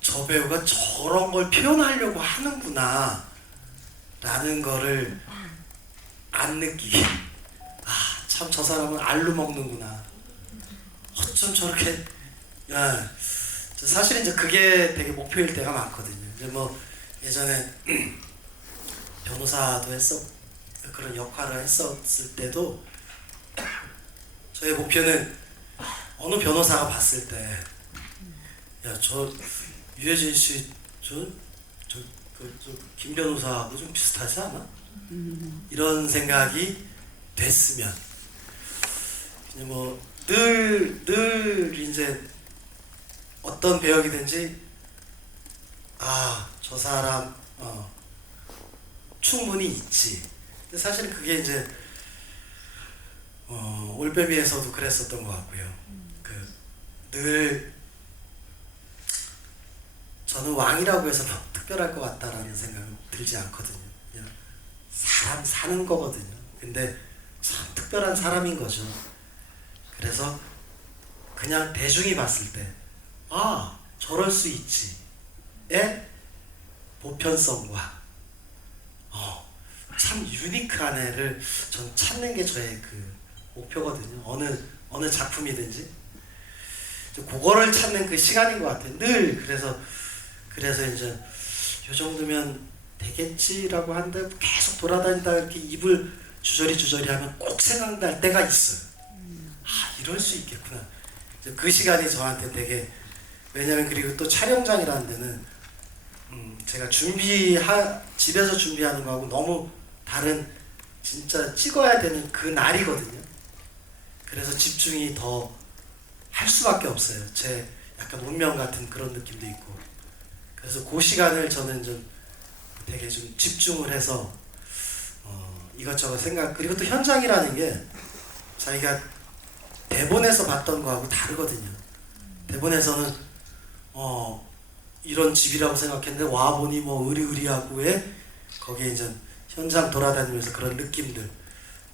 저 배우가 저런 걸 표현하려고 하는구나 라는 거를 안 느끼게 참 저 사람은 알로 먹는구나 어쩜 저렇게 사실은 이제 그게 되게 목표일 때가 많거든요. 이제 뭐 예전에 변호사도 그런 역할을 했었을 때도 저의 목표는 어느 변호사가 봤을 때 저 유해진 씨 김 변호사하고 좀 비슷하지 않아? 이런 생각이 됐으면 뭐 늘 이제 어떤 배역이든지 저 사람 충분히 있지. 근데 사실은 그게 이제 올빼미에서도 그랬었던 것 같고요. 늘 저는 왕이라고 해서 특별할 것 같다라는 생각은 들지 않거든요. 그냥 사람 사는 거거든요. 근데 참 특별한 사람인 거죠. 그래서 그냥 대중이 봤을 때 저럴 수 있지의 보편성과 참 유니크한 애를 전 찾는 게 저의 목표거든요. 어느 작품이든지 그거를 찾는 그 시간인 것 같아요. 늘 그래서 이제 요 정도면 되겠지라고 하는데 계속 돌아다니다 이렇게 입을 주저리 하면 꼭 생각날 때가 있어요. 이럴 수 있겠구나. 그 시간이 저한테 되게 왜냐면 그리고 또 촬영장이라는 데는 제가 집에서 준비하는 거하고 너무 다른 진짜 찍어야 되는 그 날이거든요. 그래서 집중이 더 할 수밖에 없어요. 제 약간 운명 같은 그런 느낌도 있고. 그래서 그 시간을 저는 좀 되게 좀 집중을 해서 이것저것 그리고 또 현장이라는 게 자기가 대본에서 봤던 거하고 다르거든요. 대본에서는 이런 집이라고 생각했는데 와보니 뭐 으리으리하고에 거기에 이제 현장 돌아다니면서 그런 느낌들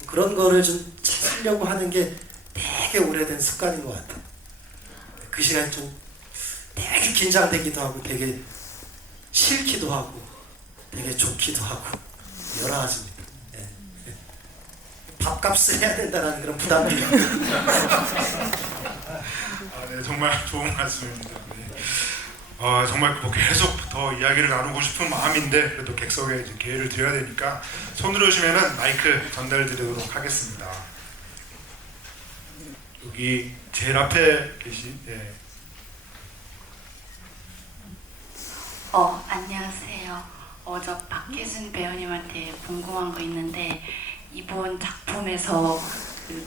그런 거를 좀 찾으려고 하는 게 되게 오래된 습관인 것 같아요. 그 시간이 좀 되게 긴장되기도 하고 되게 싫기도 하고 되게 좋기도 하고 여러 가지입니다. 밥값을 해야 된다는 그런 부담이 네, 정말 좋은 말씀입니다. 정말 뭐 계속 더 이야기를 나누고 싶은 마음인데 그래도 객석에 이제 기회를 드려야 되니까 손 들어오시면은 마이크 전달드리도록 하겠습니다. 여기 제일 앞에 계신 안녕하세요. 저 박혜순 배우님한테 궁금한 거 있는데 이번 작품에서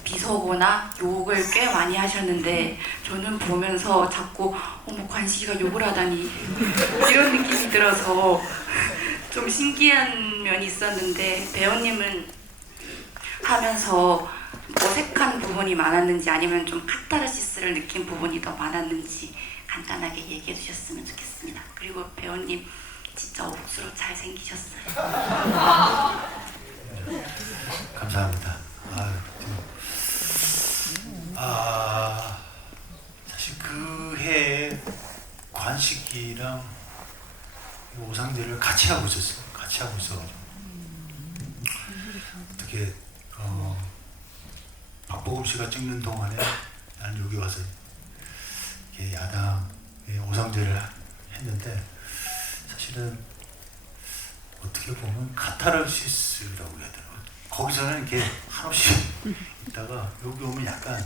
비속어나 욕을 꽤 많이 하셨는데 저는 보면서 자꾸 관식이가 욕을 하다니 이런 느낌이 들어서 좀 신기한 면이 있었는데 배우님은 하면서 어색한 부분이 많았는지 아니면 좀 카타르시스를 느낀 부분이 더 많았는지 간단하게 얘기해 주셨으면 좋겠습니다. 그리고 배우님 진짜 억수로 잘 생기셨어요. 감사합니다. 사실 그 해에 관식이랑 오상재를 같이 하고 있었어요. 같이 하고 있어가지고 어떻게 박보검 씨가 찍는 동안에 난 여기 와서 이렇게 야당의 오상재를 했는데 사실은 어떻게 보면 카타르시스라고 해야 되나? 거기서는 이렇게 한없이 있다가 여기 오면 약간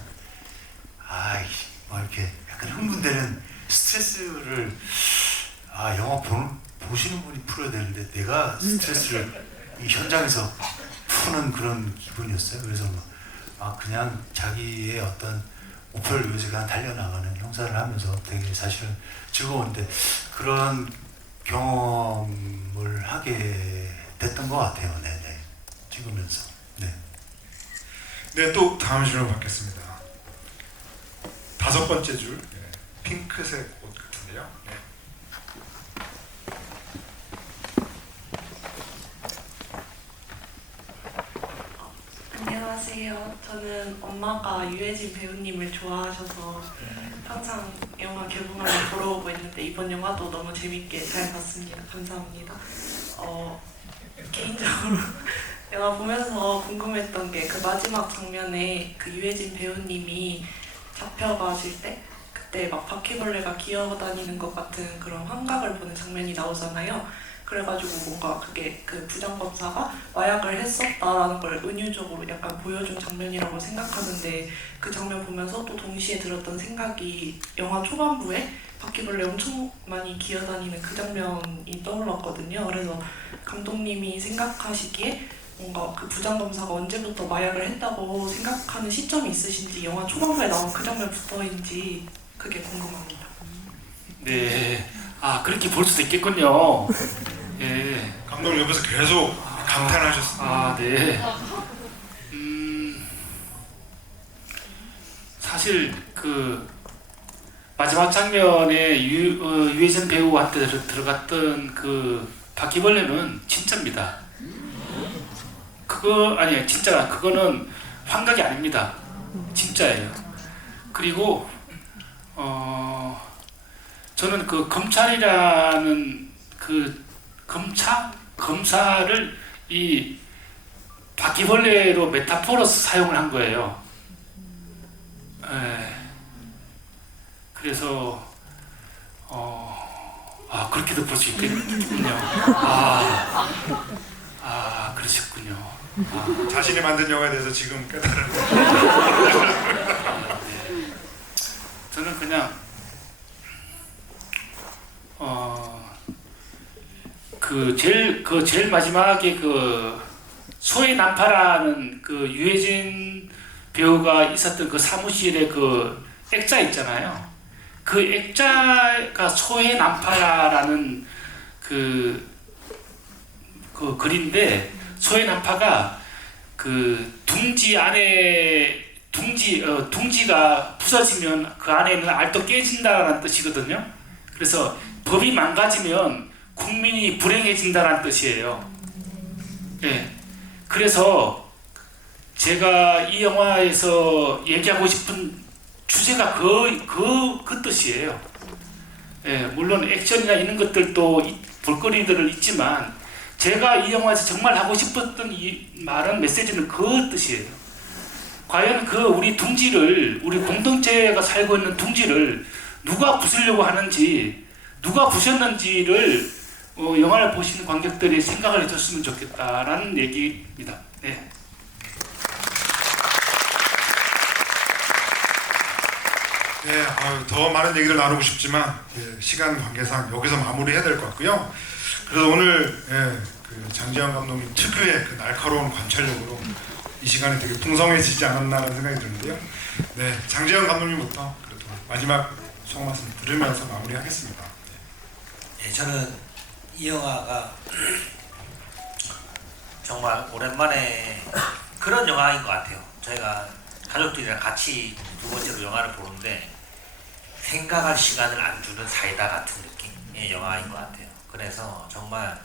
막 이렇게 약간 흥분되는 스트레스를 영화 보시는 분이 풀어야 되는데 내가 스트레스를 이 현장에서 푸는 그런 기분이었어요. 그래서 그냥 자기의 어떤 목표를 위해서 그냥 달려나가는 형사를 하면서 되게 사실은 즐거웠는데 그런 경험을 하게 됐던 것 같아요. 네네. 찍으면서. 네. 네, 또 다음 질문 받겠습니다. 5번째 줄, 핑크색 옷 같은데요. 네. 안녕하세요. 저는 엄마가 유해진 배우님을 좋아하셔서 항상 영화 개봉하면 보러 오고 있는데 이번 영화도 너무 재밌게 잘 봤습니다. 감사합니다. 개인적으로 영화 보면서 궁금했던 게 그 마지막 장면에 그 유해진 배우님이 잡혀가실 때 그때 막 바퀴벌레가 기어다니는 것 같은 그런 환각을 보는 장면이 나오잖아요. 그래가지고 뭔가 그게 그 부장검사가 마약을 했었다라는 걸 은유적으로 약간 보여준 장면이라고 생각하는데 그 장면 보면서 또 동시에 들었던 생각이 영화 초반부에 바퀴벌레 엄청 많이 기어다니는 그 장면이 떠올랐거든요. 그래서 감독님이 생각하시기에 뭔가 그 부장검사가 언제부터 마약을 했다고 생각하는 시점이 있으신지 영화 초반부에 나온 그 장면부터인지 그게 궁금합니다. 네, 그렇게 볼 수도 있겠군요. 예. 감독님 옆에서 계속 감탄하셨습니다. 네. 사실 그 마지막 장면에 유해진 배우한테 들어갔던 그 바퀴벌레는 진짜입니다. 그거는 환각이 아닙니다. 진짜예요. 그리고 저는 그 검찰이라는 그 검사를 이 바퀴벌레로 메타포로서 사용을 한 거예요. 그래서 그렇게도 볼 수 있겠군요. 그러셨군요. 자신이 만든 영화에 대해서 지금 깨달은. 저는 그냥 제일 마지막에 그 소의 난파라는 그 유해진 배우가 있었던 그 사무실에 그 액자 있잖아요. 그 액자가 소의 난파라는 그 글인데 소의 난파가 그 둥지 안에 둥지가 부서지면 그 안에 있는 알도 깨진다라는 뜻이거든요. 그래서 법이 망가지면 국민이 불행해진다는 뜻이에요. 예. 그래서 제가 이 영화에서 얘기하고 싶은 주제가 그 뜻이에요. 예. 물론 액션이나 이런 것들도 볼거리들은 있지만 제가 이 영화에서 정말 하고 싶었던 이 말은 메시지는 그 뜻이에요. 과연 우리 둥지를, 우리 공동체가 살고 있는 둥지를 누가 부수려고 하는지, 누가 부셨는지를 영화를 보시는 관객들이 생각을 해줬으면 좋겠다라는 얘기입니다. 네. 네, 더 많은 얘기를 나누고 싶지만 시간 관계상 여기서 마무리해야 될 것 같고요. 그래서 오늘 그 장지영 감독님 특유의 그 날카로운 관찰력으로 이 시간이 되게 풍성해지지 않았나라는 생각이 드는데요. 네, 장지영 감독님부터 그래도 마지막 소감 말씀 들으면서 마무리하겠습니다. 네, 저는 이 영화가 정말 오랜만에 그런 영화인 것 같아요. 저희가 가족들이랑 같이 두 번째로 영화를 보는데 생각할 시간을 안 주는 사이다 같은 느낌의 영화인 것 같아요. 그래서 정말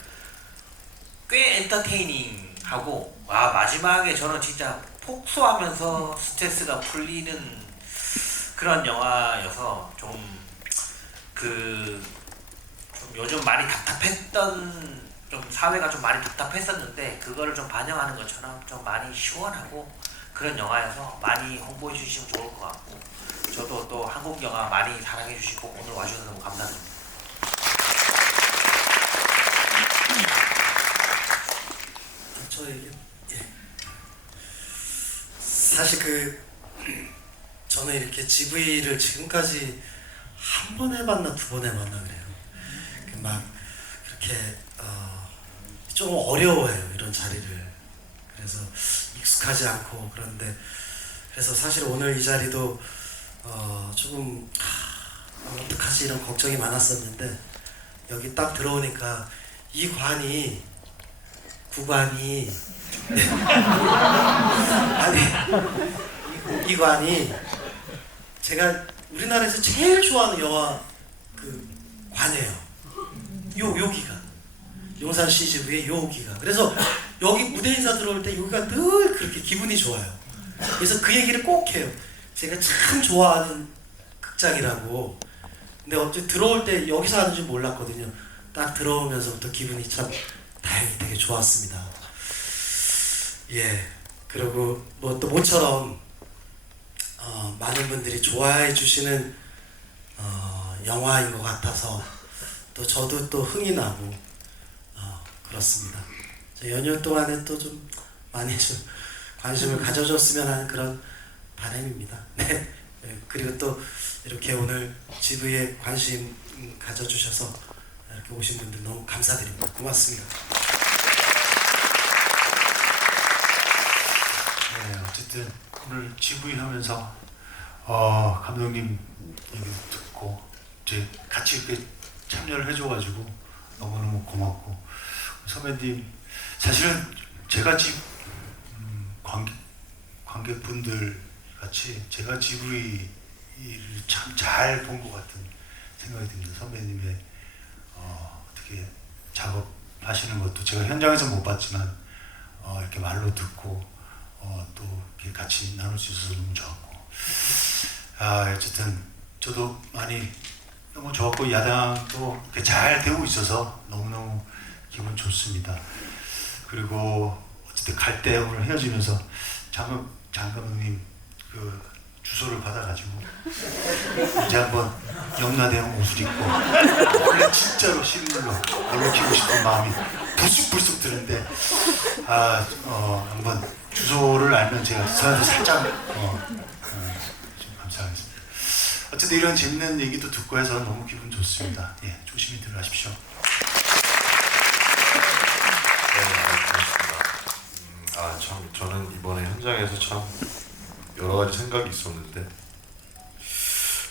꽤 엔터테이닝하고 마지막에 저는 진짜 폭소하면서 스트레스가 풀리는 그런 영화여서 좀 요즘 많이 답답했던 좀 사회가 좀 많이 답답했었는데 그거를 좀 반영하는 것처럼 좀 많이 시원하고 그런 영화여서 많이 홍보해 주시면 좋을 것 같고 저도 또 한국 영화 많이 사랑해 주시고 오늘 와주셔서 너무 감사드립니다. 사실 저는 이렇게 GV를 지금까지 한 번 해봤나 두 번 해봤나 그래요. 막 그렇게 좀 어려워해요 이런 자리를. 그래서 익숙하지 않고 그런데 그래서 사실 오늘 이 자리도 조금 어떡하지 이런 걱정이 많았었는데 여기 딱 들어오니까 이 구관이 아니 이 관이 제가 우리나라에서 제일 좋아하는 영화 관이에요. 여기가 용산 CGV의 여기가. 그래서 여기 무대 인사 들어올 때 여기가 늘 그렇게 기분이 좋아요. 그래서 그 얘기를 꼭 해요. 제가 참 좋아하는 극장이라고. 근데 어째 들어올 때 여기서 하는 줄 몰랐거든요. 딱 들어오면서부터 기분이 참 다행히 되게 좋았습니다. 예. 그리고 뭐 또 모처럼 많은 분들이 좋아해 주시는 영화인 것 같아서 또 저도 또 흥이 나고 그렇습니다. 연휴 동안에 또 좀 많이 좀 관심을 가져줬으면 하는 그런 바람입니다. 네. 그리고 또 이렇게 오늘 GV에 관심 가져주셔서 이렇게 오신 분들 너무 감사드립니다. 고맙습니다. 네, 어쨌든 오늘 GV 하면서 감독님 얘기 듣고 이제 같이 이렇게 참여를 해줘가지고 너무너무 고맙고 선배님 사실은 제가 관객분들 같이 제가 GV를 참 잘 본 것 같은 생각이 듭니다. 선배님의 어떻게 작업하시는 것도 제가 현장에서 못 봤지만 이렇게 말로 듣고 또 이렇게 같이 나눌 수 있어서 너무 좋았고 어쨌든 저도 많이 너무 좋았고 야당도 이렇게 잘 되고 있어서 너무너무 기분 좋습니다. 그리고 어쨌든 갈 때 오늘 헤어지면서 장 감독님 주소를 받아가지고 이제 한번 염라대왕 옷을 입고 원래 진짜로 실물로 올려키고 싶은 마음이 불쑥불쑥 드는데 한번 주소를 알면 제가 저한테 살짝 좀 감사하겠습니다. 어쨌든 이런 재밌는 얘기도 듣고 해서 너무 기분 좋습니다. 예, 조심히 들어가십시오. 참 저는 이번에 현장에서 참 여러 가지 생각이 있었는데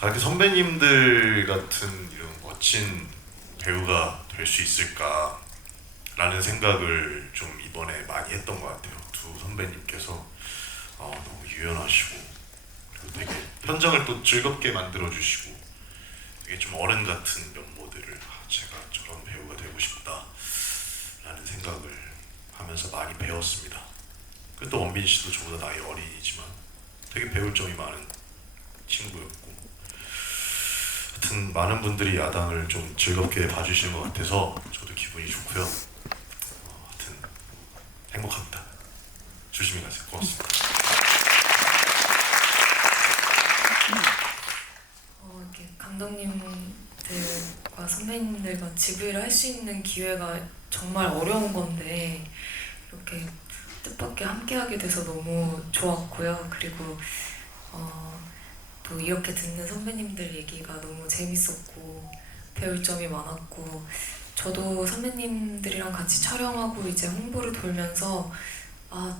이렇게 선배님들 같은 이런 멋진 배우가 될 수 있을까라는 생각을 좀 이번에 많이 했던 것 같아요. 두 선배님께서 너무 유연하시고 그리고 되게 현장을 또 즐겁게 만들어 주시고 되게 좀 어른 같은 면모들을 제가 저런 배우가 되고 싶다라는 생각을 하면서 많이 배웠습니다. 그리고 또 원빈 씨도 저보다 나이 어리지만 되게 배울 점이 많은 친구였고 하여튼 많은 분들이 야당을 좀 즐겁게 봐주시는 것 같아서 저도 기분이 좋고요. 하여튼 행복합니다. 조심히 가세요. 고맙습니다. 이렇게 감독님들과 선배님들과 GV를 할 수 있는 기회가 정말 어려운 건데 이렇게 뜻밖의 함께하게 돼서 너무 좋았고요. 그리고 또 이렇게 듣는 선배님들 얘기가 너무 재밌었고 배울 점이 많았고 저도 선배님들이랑 같이 촬영하고 이제 홍보를 돌면서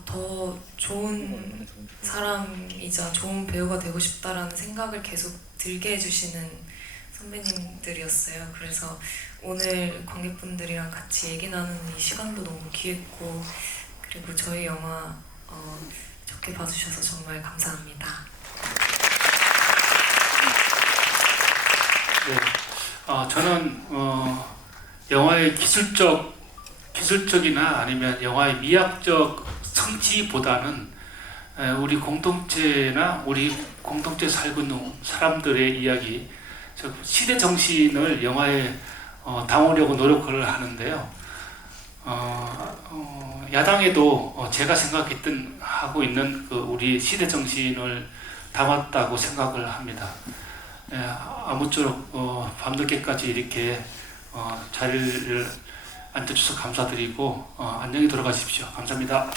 더 좋은 사람이자 좋은 배우가 되고 싶다라는 생각을 계속 들게 해주시는 선배님들이었어요. 그래서 오늘 관객분들이랑 같이 얘기 나누는 이 시간도 너무 귀했고 그리고 저희 영화 좋게 봐주셔서 정말 감사합니다. 저는 영화의 기술적이나 아니면 영화의 미학적 성취보다는 우리 공동체나 우리 공동체 살고 있는 사람들의 이야기, 시대 정신을 영화에 담으려고 노력을 하는데요. 야당에도 제가 생각했던 하고 있는 그 우리 시대 정신을 담았다고 생각을 합니다. 아무쪼록 밤늦게까지 이렇게 자리를 앉아주셔서 감사드리고 안녕히 돌아가십시오. 감사합니다.